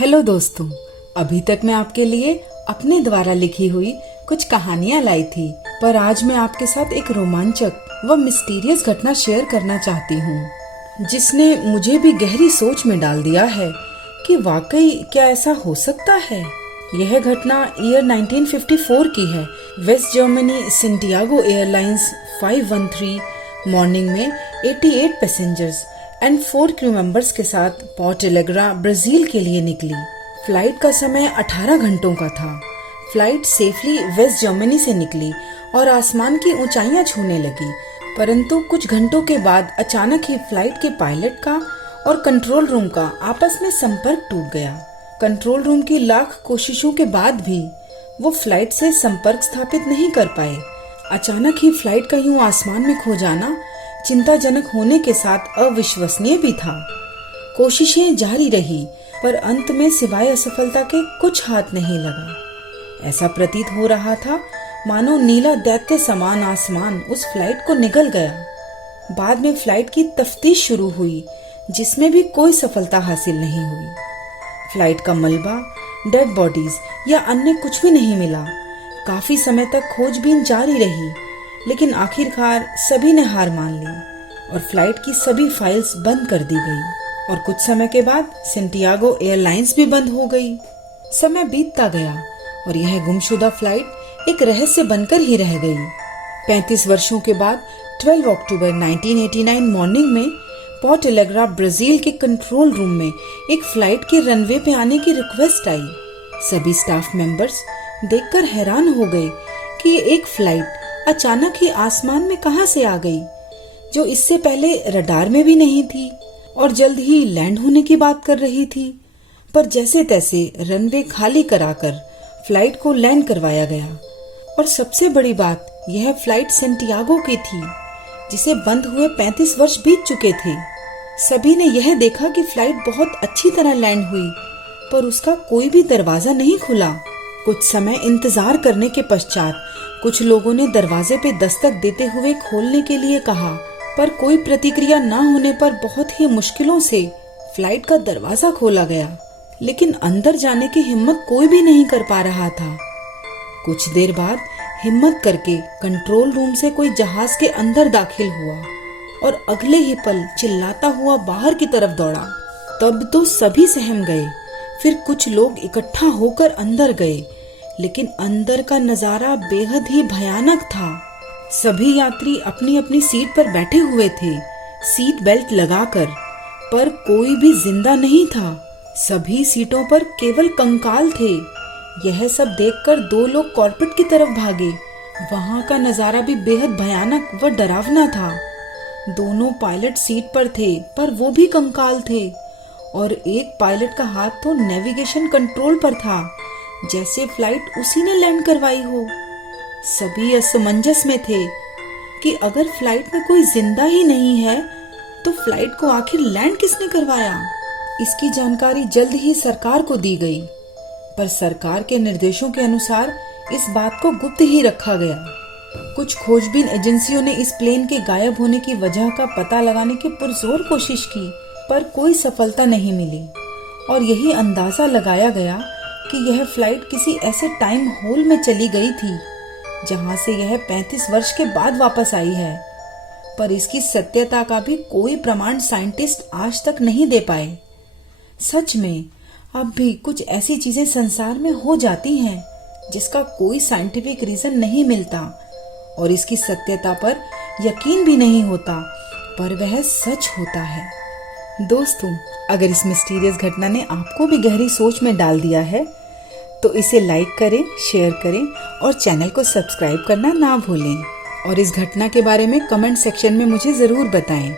Hello दोस्तों, अभी तक मैं आपके लिए अपने द्वारा लिखी हुई कुछ कहानियां लाई थी, पर आज मैं आपके साथ एक रोमांचक व मिस्टीरियस घटना शेयर करना चाहती हूँ, जिसने मुझे भी गहरी सोच में डाल दिया है कि वाकई क्या ऐसा हो सकता है। यह घटना ईयर 1954 की है। West Germany Santiago airlines 513 morning में 88 पैसेंजर्स एंड 4 क्रू मेंबर्स के साथ पोर्ट एलेग्रा ब्राजील के लिए निकली। फ्लाइट का समय 18 घंटों का था। फ्लाइट सेफली वेस्ट जर्मनी से निकली और आसमान की ऊंचाइयां छूने लगी, परंतु कुछ घंटों के बाद अचानक ही फ्लाइट के पायलट का और कंट्रोल रूम का आपस में संपर्क टूट गया। कंट्रोल रूम की लाख कोशिशों के बाद भी वो फ्लाइट से संपर्क स्थापित नहीं कर पाए। अचानक ही फ्लाइट का यूं आसमान में खो जाना चिंताजनक होने के साथ अविश्वसनीय भी था। कोशिशें जारी रही, पर अंत में सिवाय असफलता के कुछ हाथ नहीं लगा। ऐसा प्रतीत हो रहा था मानो नीला दैत्य समान आसमान उस फ्लाइट को निगल गया। बाद में फ्लाइट की तफ्तीश शुरू हुई, जिसमें भी कोई सफलता हासिल नहीं हुई। फ्लाइट का मलबा, डेड बॉडीज या अन्य कुछ भी नहीं मिला। काफी समय तक खोजबीन जारी रही, लेकिन आखिरकार सभी ने हार मान ली और फ्लाइट की सभी फाइल्स बंद कर दी गई। और कुछ समय के बाद सेंटियागो एयरलाइंस भी बंद हो गई। समय बीतता गया और यह गुमशुदा फ्लाइट एक रहस्य बनकर ही रह गई। 35 वर्षों के बाद 12 अक्टूबर 1989 मॉर्निंग में पोर्ट एलेग्रा ब्राजील के कंट्रोल रूम में एक फ्लाइट के रनवे पे आने की रिक्वेस्ट आई। सभी स्टाफ मेंबर्स देखकर हैरान हो गए कि ये एक फ्लाइट अचानक ही आसमान में कहां से आ गई, जो इससे पहले रडार में भी नहीं थी और जल्द ही लैंड होने की बात कर रही थी। पर जैसे तैसे रनवे खाली कराकर फ्लाइट को लैंड करवाया गया। और सबसे बड़ी बात, यह फ्लाइट सेंटियागो की थी, जिसे बंद हुए 35 वर्ष बीत चुके थे। सभी ने यह देखा कि फ्लाइट बहुत अच्छी तरह लैंड हुई, पर उसका कोई भी दरवाजा नहीं खुला। कुछ समय इंतजार करने के पश्चात कुछ लोगों ने दरवाजे पे दस्तक देते हुए खोलने के लिए कहा, पर कोई प्रतिक्रिया न होने पर बहुत ही मुश्किलों से फ्लाइट का दरवाजा खोला गया, लेकिन अंदर जाने की हिम्मत कोई भी नहीं कर पा रहा था। कुछ देर बाद हिम्मत करके कंट्रोल रूम से कोई जहाज के अंदर दाखिल हुआ और अगले ही पल चिल्लाता हुआ बाहर की तरफ दौड़ा। तब तो सभी सहम गए। फिर कुछ लोग इकट्ठा होकर अंदर गए, लेकिन अंदर का नजारा बेहद ही भयानक था। सभी यात्री अपनी अपनी सीट पर बैठे हुए थे, सीट बेल्ट लगाकर, पर कोई भी जिंदा नहीं था। सभी सीटों पर केवल कंकाल थे। यह सब देखकर 2 लोग कॉकपिट की तरफ भागे। वहां का नजारा भी बेहद भयानक व डरावना था। दोनों पायलट सीट पर थे, पर वो भी कंकाल थे और एक पायलट का हाथ तो नेविगेशन कंट्रोल पर था, जैसे फ्लाइट उसी ने लैंड करवाई हो। सभी असमंजस में थे कि अगर फ्लाइट में कोई जिंदा ही नहीं है, तो फ्लाइट को आखिर लैंड किसने करवाया। इसकी जानकारी जल्द ही सरकार को दी गई, पर सरकार के निर्देशों के अनुसार इस बात को गुप्त ही रखा गया। कुछ खोजबीन एजेंसियों ने इस प्लेन के गायब होने की वजह का पता लगाने की पुरजोर कोशिश की, पर कोई सफलता नहीं मिली और यही अंदाजा लगाया गया कि यह फ्लाइट किसी ऐसे टाइम होल में चली गई थी जहां से यह 35 वर्ष के बाद वापस आई है। पर इसकी सत्यता का भी कोई प्रमाण साइंटिस्ट आज तक नहीं दे पाए। सच में अब भी कुछ ऐसी चीजें संसार में हो जाती हैं जिसका कोई साइंटिफिक रीजन नहीं मिलता और इसकी सत्यता पर यकीन भी नहीं होता, पर वह सच होता है। दोस्तों, अगर इस मिस्टीरियस घटना ने आपको भी गहरी सोच में डाल दिया है, तो इसे लाइक करें, शेयर करें और चैनल को सब्सक्राइब करना ना भूलें। और इस घटना के बारे में कमेंट सेक्शन में मुझे जरूर बताएं।